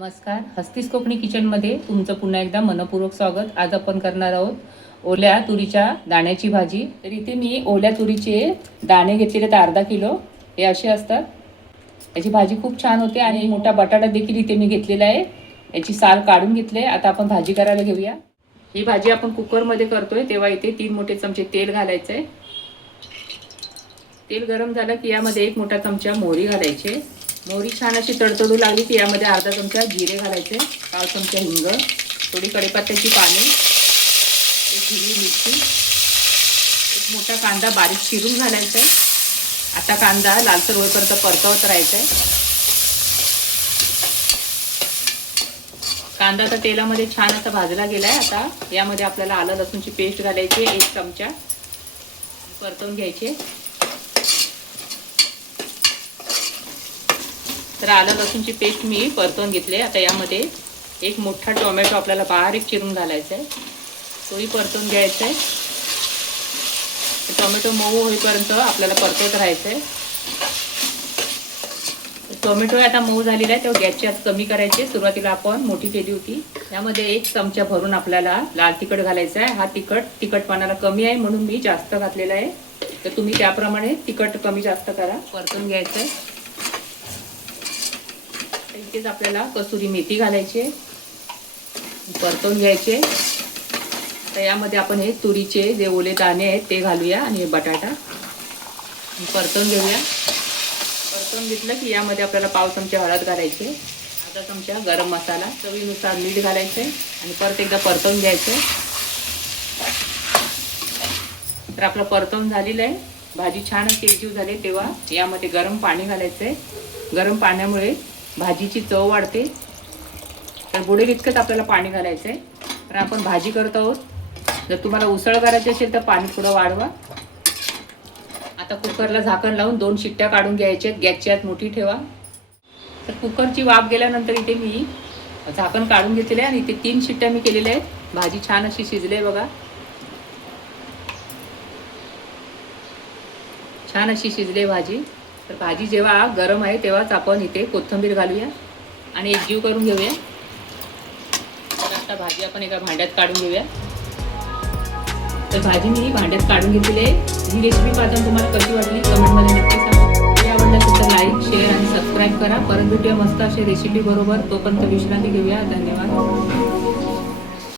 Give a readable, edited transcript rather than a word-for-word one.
नमस्कार, हस्तीस कोकणी किचनमध्ये तुमचं पुन्हा एकदा मनपूर्वक स्वागत. आज आपण करणार आहोत ओल्या तुरीच्या दाण्याची भाजी. तर इथे मी ओल्या तुरीचे दाणे घेतलेले आहेत अर्धा किलो. हे असे असतात. याची भाजी खूप छान होते. आणि मोठा बटाटा देखील इथे मी घेतलेला आहे. याची साल काढून घेतले. आता आपण भाजी करायला घेऊया. ही भाजी आपण कुकरमध्ये करतोय तेव्हा इथे 3 मोठे चमचे तेल घालायचं आहे. तेल गरम झालं की यामध्ये 1 मोठा चमचा मोहरी घालायची. मोहरी छान अशी तडतडू लागली की यामध्ये अर्धा चमचा जिरे घालायचे, पाव चमचा हिंग, थोडी कढीपत्त्याची पाने, 1 हिरवी मिरची, 1 मोठा कांदा बारीक चिरून घालायचा आहे. आता कांदा लालसर होईपर्यंत परतवत राहायचा आहे. कांदा तर तेलामध्ये छान असा भाजला गेलाय. आता यामध्ये आपल्याला आलं लसूणची पेस्ट घालायची 1 चमचा, परतवून घ्यायचे. तर आलं लसूणची पेस्ट मी परतवून घेतली. आता यामध्ये 1 मोठा टोमॅटो आपल्याला बारीक चिरून घालायचा आहे, तोही परतवून घ्यायचा आहे. टोमॅटो मऊ होईपर्यंत आपल्याला परतवत राहायचं आहे. टोमॅटो आता मऊ झालेला आहे तेव्हा गॅसची आच कमी करायची. सुरुवातीला आपण मोठी केली होती. यामध्ये 1 चमचा भरून आपल्याला लाल तिखट घालायचं आहे. हा तिखटपणाला कमी आहे म्हणून मी जास्त घातलेला आहे. तर तुम्ही त्याप्रमाणे तिखट कमी जास्त करा. परतून घ्यायचं आहे. इथेच आपल्याला कसुरी मेथी घालायची, परतवून घ्यायचे. आता यामध्ये आपण हे तुरीचे जे ओले दाणे आहेत ते घालूया आणि बटाटा परतवून घेऊया. परतवून घेतलं की यामध्ये आपल्याला पाव चमचा हळद घालायचे, अर्धा चमचा गरम मसाला, चवीनुसार मीठ घालायचे आणि परत एकदा परतवून घ्यायचे. तर आपलं परतवून झालेलं आहे. भाजी छान तेलजीव झाली तेव्हा यामध्ये गरम पाणी घालायचं आहे. गरम पाण्यामुळे भाजीची चव वाढते. तर बुडेल इतकंच आपल्याला पाणी घालायचं आहे. तर आपण भाजी करत आहोत. जर तुम्हाला उसळ करायची असेल तर पाणी थोडं वाढवा. आता कुकरला झाकण लावून 2 शिट्ट्या काढून घ्यायच्या. गॅसची आच मोठी ठेवा. तर कुकरची वाफ गेल्यानंतर इथे मी झाकण काढून घेतलेलं आहे आणि इथे 3 शिट्ट्या मी केलेल्या आहेत. भाजी छान अशी शिजली आहे बघा. छान अशी शिजली भाजी. तर भाजी जेव्हा गरम आहे तेव्हाच आपण इथे कोथिंबीर घालूया आणि एकजीव करून घेऊया. तर आता भाजी आपण एका भांड्यात काढून घेऊया. तर भाजी मी भांड्यात काढून घेतलेली आहे. ही रेसिपी पाहताना तुम्हाला कशी वाटली कमेंटमध्ये नक्की सांगा. आवडलं असेल तर लाईक, शेअर आणि सबस्क्राईब करा. परत भेटूया मस्त अशा रेसिपी बरोबर. तोपर्यंत विश्रांती घेऊया. धन्यवाद.